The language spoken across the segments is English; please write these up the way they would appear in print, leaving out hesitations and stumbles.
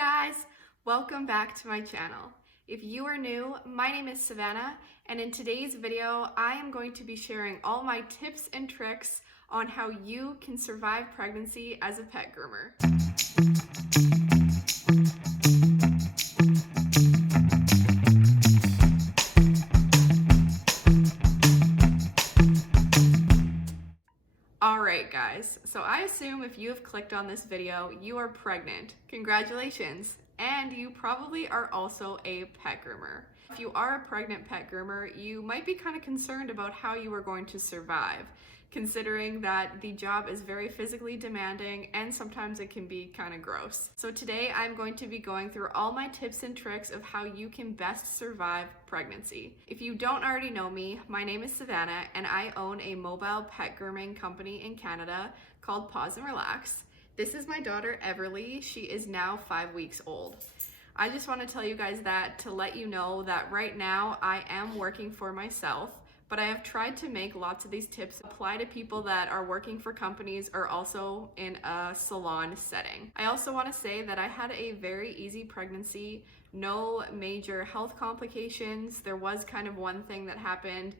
guys, welcome back to my channel. If you are new, my name is Savannah, and in today's video, I am going to be sharing all my tips and tricks on how you can survive pregnancy as a pet groomer. Alright guys, so I assume if you have clicked on this video, you are pregnant. Congratulations! And you probably are also a pet groomer. If you are a pregnant pet groomer, you might be kind of concerned about how you are going to survive, considering that the job is very physically demanding and sometimes it can be kind of gross. So today I'm going to be going through all my tips and tricks of how you can best survive pregnancy. If you don't already know me, my name is Savannah and I own a mobile pet grooming company in Canada called Pause and Relax. This is my daughter Everly. She is now 5 weeks old. I just want to tell you guys that to let you know that right now I am working for myself, but I have tried to make lots of these tips apply to people that are working for companies or also in a salon setting. I also want to say that I had a very easy pregnancy, no major health complications. There was kind of one thing that happened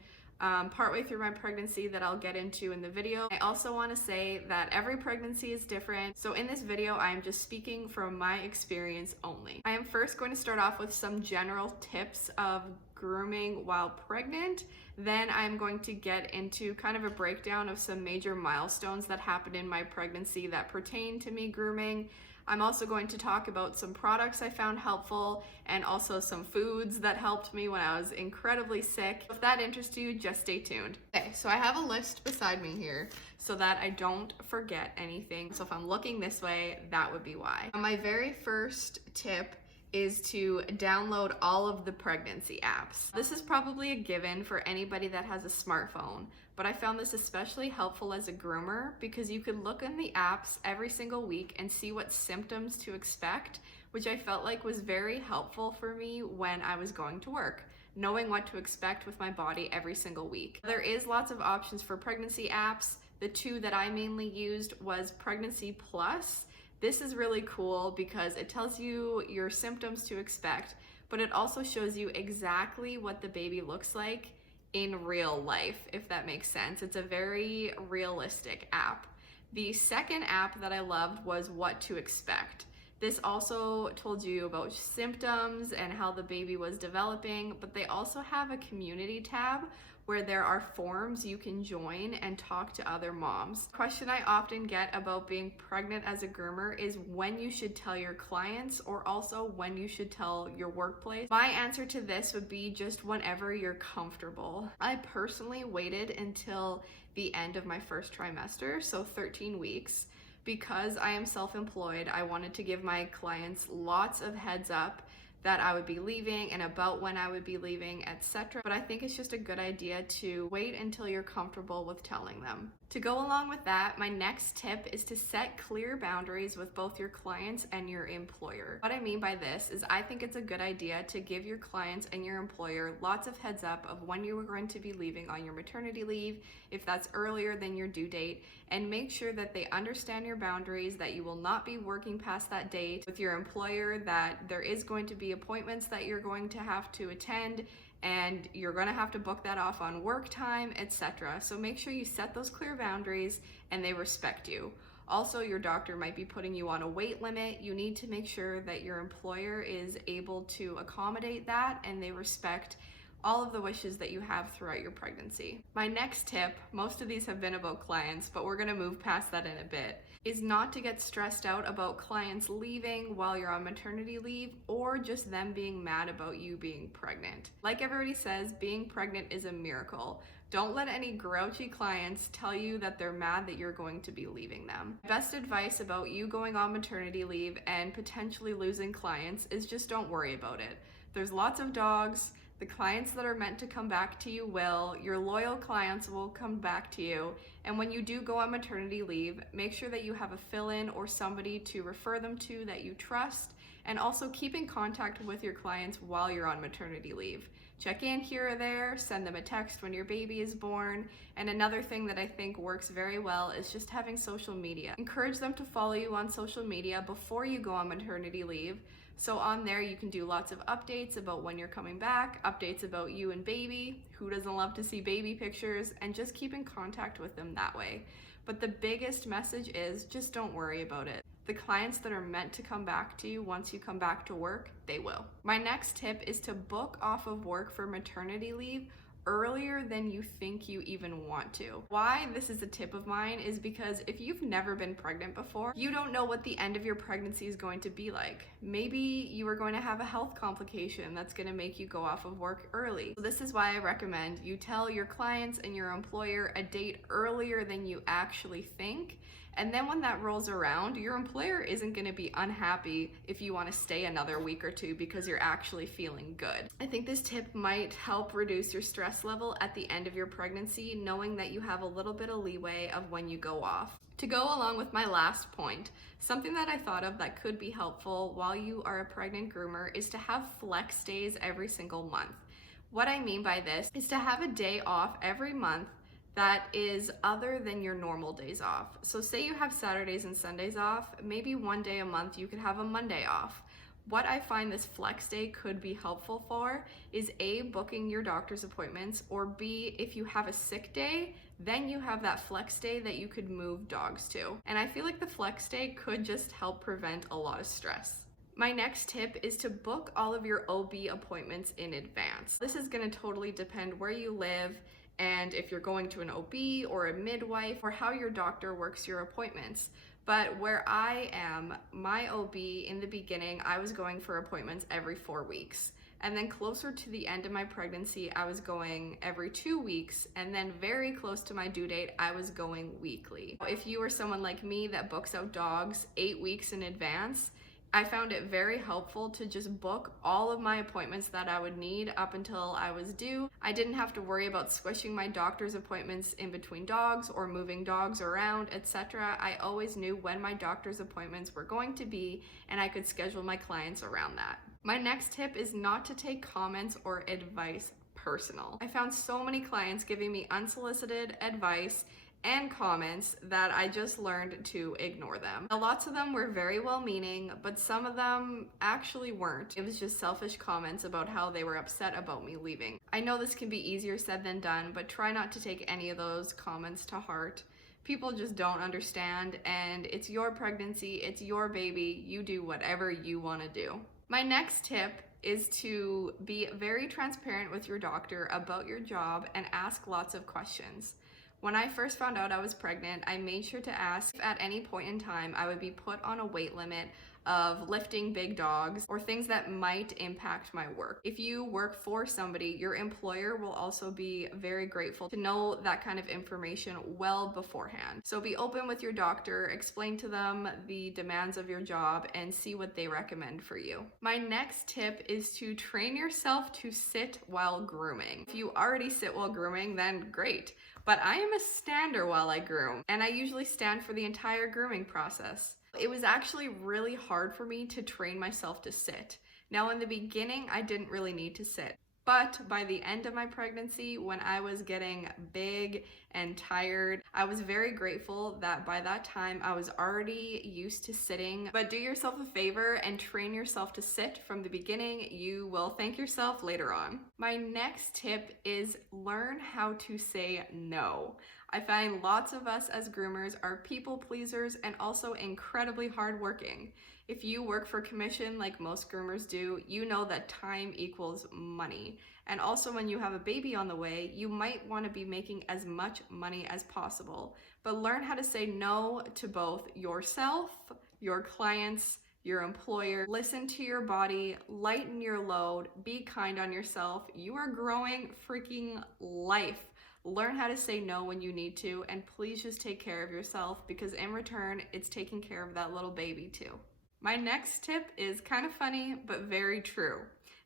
partway through my pregnancy that I'll get into in the video. I also want to say that every pregnancy is different, so in this video I am just speaking from my experience only. I am first going to start off with some general tips of grooming while pregnant. Then I'm going to get into kind of a breakdown of some major milestones that happened in my pregnancy that pertain to me grooming. I'm also going to talk about some products I found helpful and also some foods that helped me when I was incredibly sick. If that interests you, just stay tuned. Okay, so I have a list beside me here so that I don't forget anything. So if I'm looking this way, that would be why. My very first tip is to download all of the pregnancy apps. This is probably a given for anybody that has a smartphone, but I found this especially helpful as a groomer because you could look in the apps every single week and see what symptoms to expect, which I felt like was very helpful for me when I was going to work, knowing what to expect with my body every single week. There is lots of options for pregnancy apps. The two that I mainly used was Pregnancy Plus. This is really cool because it tells you your symptoms to expect, but it also shows you exactly what the baby looks like in real life, if that makes sense. It's a very realistic app. The second app that I loved was What to Expect. This also told you about symptoms and how the baby was developing, but they also have a community tab where there are forums you can join and talk to other moms. The question I often get about being pregnant as a groomer is when you should tell your clients or also when you should tell your workplace. My answer to this would be just whenever you're comfortable. I personally waited until the end of my first trimester, so 13 weeks. Because I am self-employed, I wanted to give my clients lots of heads up that I would be leaving and about when I would be leaving, etc. But I think it's just a good idea to wait until you're comfortable with telling them. To go along with that, my next tip is to set clear boundaries with both your clients and your employer. What I mean by this is I think it's a good idea to give your clients and your employer lots of heads up of when you are going to be leaving on your maternity leave, if that's earlier than your due date, and make sure that they understand your boundaries, that you will not be working past that date with your employer, that there is going to be appointments that you're going to have to attend and you're going to have to book that off on work time, etc. So make sure you set those clear boundaries and they respect you. Also, your doctor might be putting you on a weight limit. You need to make sure that your employer is able to accommodate that and they respect all of the wishes that you have throughout your pregnancy. My next tip, most of these have been about clients, but we're gonna move past that in a bit, is not to get stressed out about clients leaving while you're on maternity leave or just them being mad about you being pregnant. Like everybody says, being pregnant is a miracle. Don't let any grouchy clients tell you that they're mad that you're going to be leaving them. Best advice about you going on maternity leave and potentially losing clients is just don't worry about it. There's lots of dogs. The clients that are meant to come back to you will, your loyal clients will come back to you, and when you do go on maternity leave, make sure that you have a fill-in or somebody to refer them to that you trust and also keep in contact with your clients while you're on maternity leave. Check in here or there, send them a text when your baby is born, and another thing that I think works very well is just having social media. Encourage them to follow you on social media before you go on maternity leave. So on there you can do lots of updates about when you're coming back, updates about you and baby, who doesn't love to see baby pictures, and just keep in contact with them that way. But the biggest message is just don't worry about it. The clients that are meant to come back to you once you come back to work, they will. My next tip is to book off of work for maternity leave earlier than you think you even want to. Why this is a tip of mine is because if you've never been pregnant before, you don't know what the end of your pregnancy is going to be like. Maybe you are going to have a health complication that's going to make you go off of work early. So this is why I recommend you tell your clients and your employer a date earlier than you actually think. And then when that rolls around, your employer isn't going to be unhappy if you want to stay another week or two because you're actually feeling good. I think this tip might help reduce your stress level at the end of your pregnancy, knowing that you have a little bit of leeway of when you go off. To go along with my last point, something that I thought of that could be helpful while you are a pregnant groomer is to have flex days every single month. What I mean by this is to have a day off every month that is other than your normal days off. So say you have Saturdays and Sundays off, maybe one day a month you could have a Monday off. What I find this flex day could be helpful for is A, booking your doctor's appointments, or B, if you have a sick day, then you have that flex day that you could move dogs to. And I feel like the flex day could just help prevent a lot of stress. My next tip is to book all of your OB appointments in advance. This is going to totally depend where you live and if you're going to an OB or a midwife or how your doctor works your appointments. But where I am, my OB in the beginning, I was going for appointments every 4 weeks. And then closer to the end of my pregnancy, I was going every 2 weeks. And then very close to my due date, I was going weekly. If you are someone like me that books out dogs 8 weeks in advance, I found it very helpful to just book all of my appointments that I would need up until I was due. I didn't have to worry about squishing my doctor's appointments in between dogs or moving dogs around, etc. I always knew when my doctor's appointments were going to be, and I could schedule my clients around that. My next tip is not to take comments or advice personal. I found so many clients giving me unsolicited advice and comments that I just learned to ignore them. Now, lots of them were very well-meaning, but some of them actually weren't. It was just selfish comments about how they were upset about me leaving. I know this can be easier said than done, but try not to take any of those comments to heart. People just don't understand, and it's your pregnancy, it's your baby, you do whatever you want to do. My next tip is to be very transparent with your doctor about your job and ask lots of questions. When I first found out I was pregnant, I made sure to ask if at any point in time I would be put on a weight limit of lifting big dogs or things that might impact my work. If you work for somebody, your employer will also be very grateful to know that kind of information well beforehand. So be open with your doctor, explain to them the demands of your job, and see what they recommend for you. My next tip is to train yourself to sit while grooming. If you already sit while grooming, then great. But I am a stander while I groom, and I usually stand for the entire grooming process. It was actually really hard for me to train myself to sit. Now, in the beginning, I didn't really need to sit. But by the end of my pregnancy, when I was getting big and tired, I was very grateful that by that time I was already used to sitting. But do yourself a favor and train yourself to sit from the beginning. You will thank yourself later on. My next tip is learn how to say no. I find lots of us as groomers are people pleasers and also incredibly hardworking. If you work for commission like most groomers do, you know that time equals money. And also when you have a baby on the way, you might want to be making as much money as possible. But learn how to say no to both yourself, your clients, your employer. Listen to your body, lighten your load, be kind on yourself. You are growing freaking life. Learn how to say no when you need to, and please just take care of yourself, because in return, it's taking care of that little baby too. My next tip is kind of funny, but very true.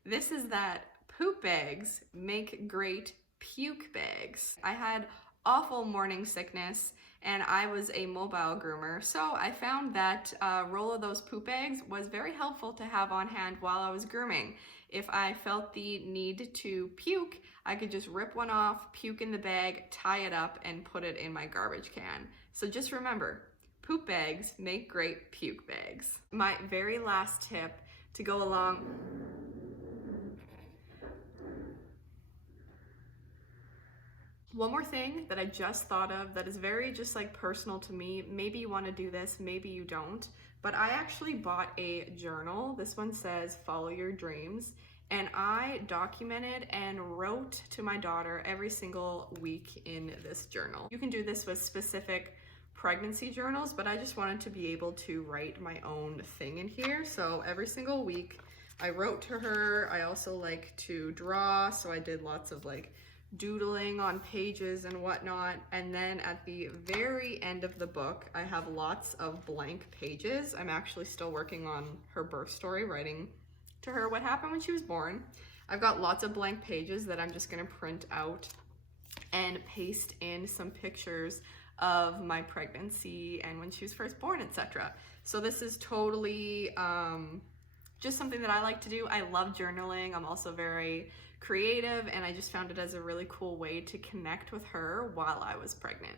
This is that poop bags make great puke bags. I had awful morning sickness, and I was a mobile groomer. So I found that a roll of those poop bags was very helpful to have on hand while I was grooming. If I felt the need to puke, I could just rip one off, puke in the bag, tie it up, and put it in my garbage can. So just remember, poop bags make great puke bags. My very last tip to go along. One more thing that I just thought of that is very just like personal to me. Maybe you want to do this, maybe you don't. But I actually bought a journal. This one says follow your dreams. And I documented and wrote to my daughter every single week in this journal. You can do this with specific pregnancy journals, but I just wanted to be able to write my own thing in here. So every single week I wrote to her. I also like to draw, so I did lots of like doodling on pages and whatnot. And then at the very end of the book, I have lots of blank pages. I'm actually still working on her birth story, writing to her what happened when she was born. I've got lots of blank pages that I'm just gonna print out and paste in some pictures of my pregnancy and when she was first born, etc. So this is totally just something that I like to do. I love journaling. I'm also very creative, and I just found it as a really cool way to connect with her while I was pregnant.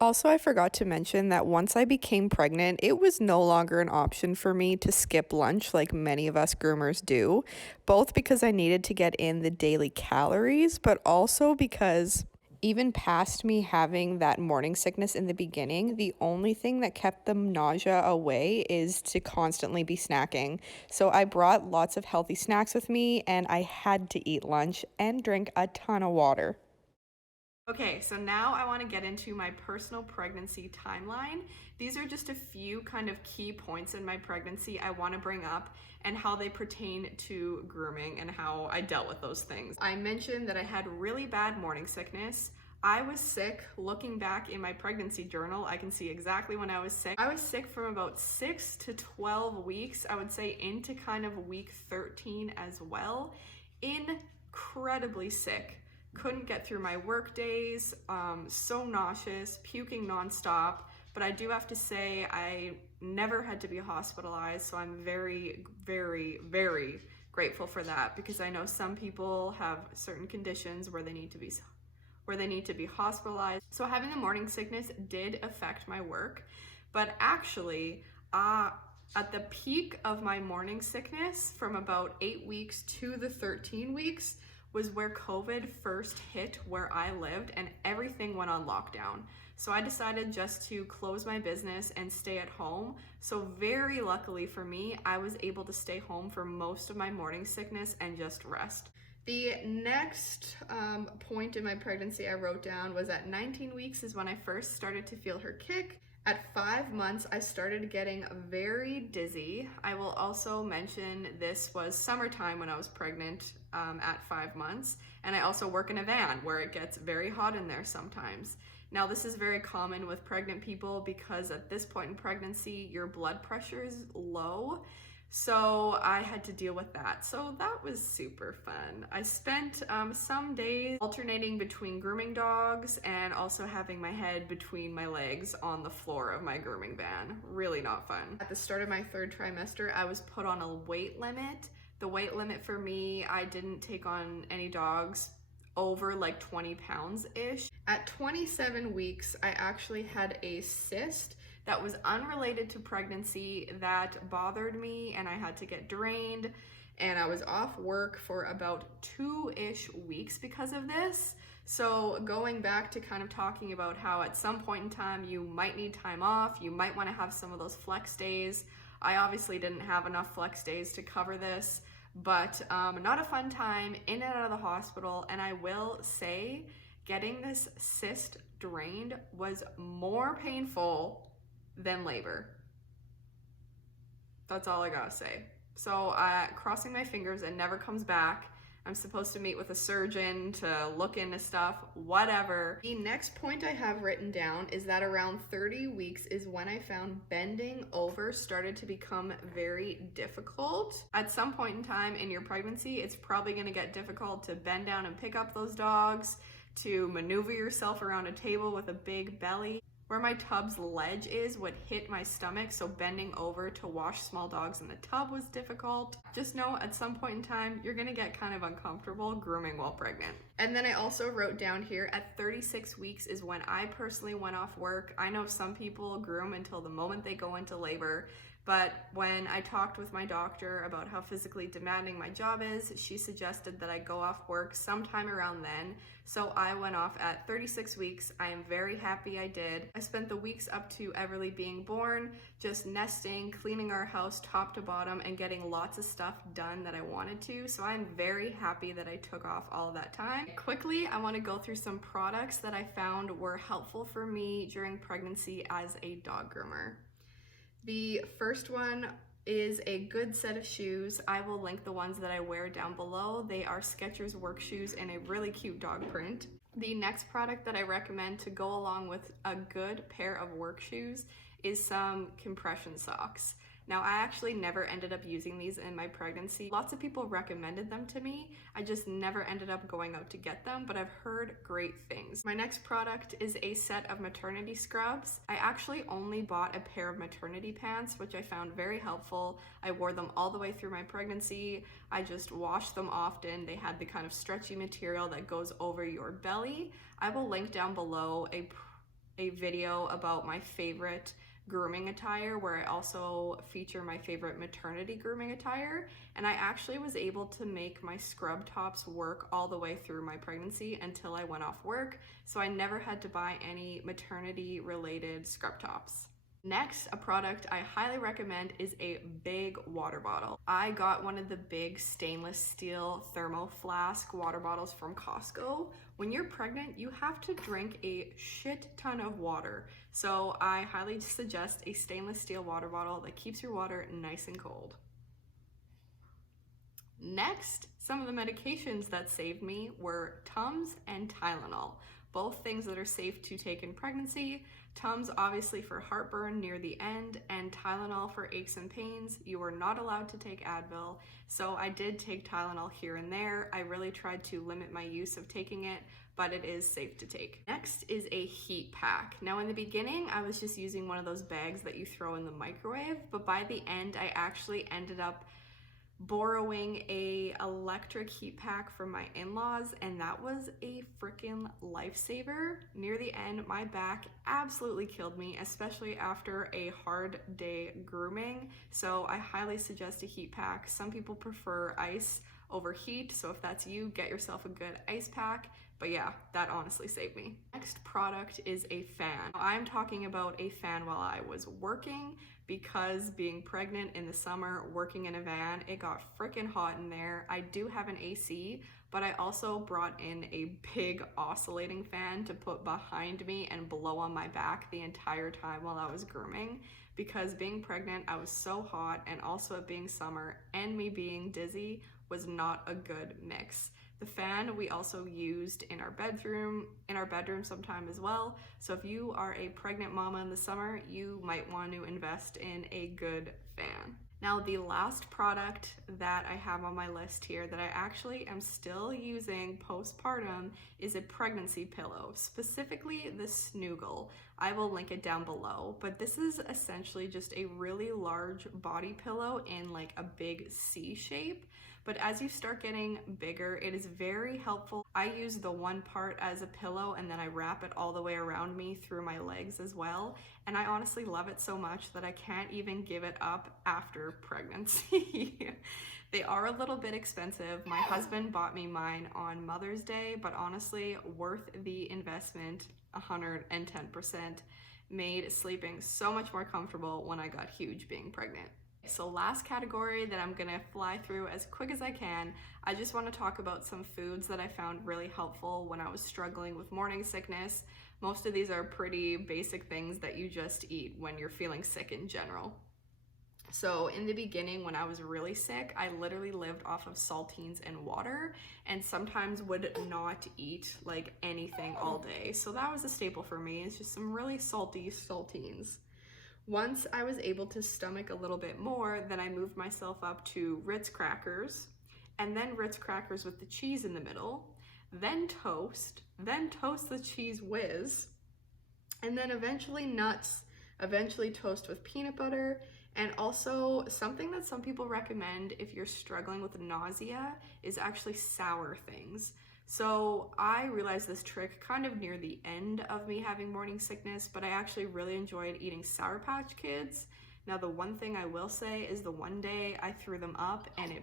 Also, I forgot to mention that once I became pregnant, it was no longer an option for me to skip lunch like many of us groomers do, both because I needed to get in the daily calories, but also because even past me having that morning sickness in the beginning, the only thing that kept the nausea away is to constantly be snacking. So I brought lots of healthy snacks with me, and I had to eat lunch and drink a ton of water. Okay, so now I want to get into my personal pregnancy timeline. These are just a few kind of key points in my pregnancy I want to bring up and how they pertain to grooming and how I dealt with those things. I mentioned that I had really bad morning sickness. I was sick. Looking back in my pregnancy journal, I can see exactly when I was sick. I was sick from about 6 to 12 weeks, I would say into kind of week 13 as well. Incredibly sick. Couldn't get through my work days, so nauseous, puking nonstop. But I do have to say I never had to be hospitalized, so I'm very, very, very grateful for that, because I know some people have certain conditions where they need to be hospitalized. So having the morning sickness did affect my work, but actually at the peak of my morning sickness, from about 8 weeks to the 13 weeks, was where COVID first hit where I lived and everything went on lockdown. So I decided just to close my business and stay at home. So very luckily for me, I was able to stay home for most of my morning sickness and just rest. The next point in my pregnancy I wrote down was at 19 weeks is when I first started to feel her kick. At 5 months, I started getting very dizzy. I will also mention this was summertime when I was pregnant at 5 months, and I also work in a van where it gets very hot in there sometimes. Now, this is very common with pregnant people because at this point in pregnancy, your blood pressure is low. So I had to deal with that. So that was super fun. I spent some days alternating between grooming dogs and also having my head between my legs on the floor of my grooming van. Really not fun. At the start of my 3rd trimester, I was put on a weight limit. The weight limit for me, I didn't take on any dogs over like 20 pounds-ish. At 27 weeks, I actually had a cyst that was unrelated to pregnancy that bothered me, and I had to get drained, and I was off work for about 2-ish weeks because of this. So going back to kind of talking about how at some point in time you might need time off, you might want to have some of those flex days. I obviously didn't have enough flex days to cover this, but not a fun time, in and out of the hospital. And I will say getting this cyst drained was more painful than labor. That's all I gotta say. So crossing my fingers, it never comes back. I'm supposed to meet with a surgeon to look into stuff, whatever. The next point I have written down is that around 30 weeks is when I found bending over started to become very difficult. At some point in time in your pregnancy, it's probably gonna get difficult to bend down and pick up those dogs, to maneuver yourself around a table with a big belly. Where my tub's ledge is would hit my stomach, so bending over to wash small dogs in the tub was difficult. Just know at some point in time, you're gonna get kind of uncomfortable grooming while pregnant. And then I also wrote down here, at 36 weeks is when I personally went off work. I know some people groom until the moment they go into labor, but when I talked with my doctor about how physically demanding my job is, she suggested that I go off work sometime around then. So I went off at 36 weeks. I am very happy I did. I spent the weeks up to Everly being born, just nesting, cleaning our house top to bottom, and getting lots of stuff done that I wanted to. So I'm very happy that I took off all of that time. Quickly, I want to go through some products that I found were helpful for me during pregnancy as a dog groomer. The first one is a good set of shoes. I will link the ones that I wear down below. They are Skechers work shoes in a really cute dog print. The next product that I recommend to go along with a good pair of work shoes is some compression socks. Now, I actually never ended up using these in my pregnancy. Lots of people recommended them to me. I just never ended up going out to get them, but I've heard great things. My next product is a set of maternity scrubs. I actually only bought a pair of maternity pants, which I found very helpful. I wore them all the way through my pregnancy. I just washed them often. They had the kind of stretchy material that goes over your belly. I will link down below a video about my favorite grooming attire, where I also feature my favorite maternity grooming attire, and I actually was able to make my scrub tops work all the way through my pregnancy until I went off work, so I never had to buy any maternity related scrub tops. Next, a product I highly recommend is a big water bottle. I got one of the big stainless steel thermo flask water bottles from Costco. When you're pregnant, you have to drink a shit ton of water. So I highly suggest a stainless steel water bottle that keeps your water nice and cold. Next, some of the medications that saved me were Tums and Tylenol, both things that are safe to take in pregnancy. Tums obviously for heartburn near the end, and Tylenol for aches and pains. You are not allowed to take Advil, so I did take Tylenol here and there. I really tried to limit my use of taking it, but it is safe to take. Next is a heat pack. Now in the beginning, I was just using one of those bags that you throw in the microwave, but by the end, I actually ended up borrowing a electric heat pack from my in-laws, and that was a freaking lifesaver. Near the end, my back absolutely killed me, especially after a hard day grooming. So I highly suggest a heat pack. Some people prefer ice over heat, so if that's you, get yourself a good ice pack. But yeah, that honestly saved me. Next product is a fan. I'm talking about a fan while I was working, because being pregnant in the summer, working in a van, it got freaking hot in there. I do have an AC, but I also brought in a big oscillating fan to put behind me and blow on my back the entire time while I was grooming, because being pregnant, I was so hot, and also it being summer and me being dizzy was not a good mix. The fan we also used in our bedroom sometime as well. So if you are a pregnant mama in the summer, you might want to invest in a good fan. Now, the last product that I have on my list here that I actually am still using postpartum is a pregnancy pillow, specifically the Snuggle. I will link it down below, but this is essentially just a really large body pillow in like a big C shape. But as you start getting bigger, it is very helpful. I use the one part as a pillow, and then I wrap it all the way around me through my legs as well. And I honestly love it so much that I can't even give it up after pregnancy. They are a little bit expensive. My husband bought me mine on Mother's Day, but honestly, worth the investment, 110%. Made sleeping so much more comfortable when I got huge being pregnant. So last category that I'm gonna fly through as quick as I can, I just want to talk about some foods that I found really helpful when I was struggling with morning sickness. Most of these are pretty basic things that you just eat when you're feeling sick in general. So in the beginning, when I was really sick, I literally lived off of saltines and water, and sometimes would not eat like anything all day. So that was a staple for me. It's just some really salty saltines. Once I was able to stomach a little bit more, then I moved myself up to Ritz crackers, and then Ritz crackers with the cheese in the middle, then toast the cheese whiz, and then eventually nuts, eventually toast with peanut butter. And also something that some people recommend if you're struggling with nausea is actually sour things. So I realized this trick kind of near the end of me having morning sickness, but I actually really enjoyed eating Sour Patch Kids. Now the one thing I will say is the one day I threw them up and it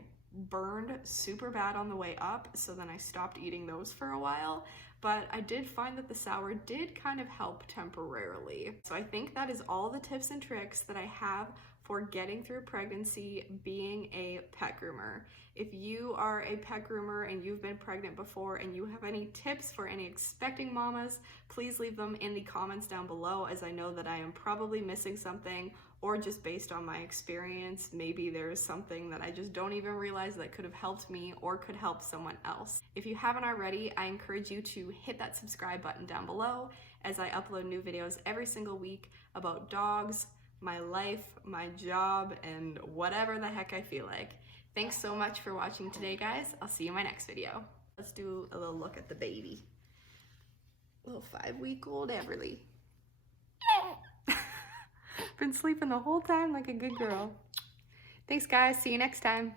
burned super bad on the way up, so then I stopped eating those for a while. But I did find that the sour did kind of help temporarily. So I think that is all the tips and tricks that I have for getting through pregnancy being a pet groomer. If you are a pet groomer and you've been pregnant before and you have any tips for any expecting mamas, please leave them in the comments down below, as I know that I am probably missing something, or just based on my experience, maybe there's something that I just don't even realize that could have helped me or could help someone else. If you haven't already, I encourage you to hit that subscribe button down below, as I upload new videos every single week about dogs, my life, my job, and whatever the heck I feel like. Thanks so much for watching today, guys. I'll see you in my next video. Let's do a little look at the baby. Little 5-week-old Everly. Been sleeping the whole time like a good girl. Thanks, guys. See you next time.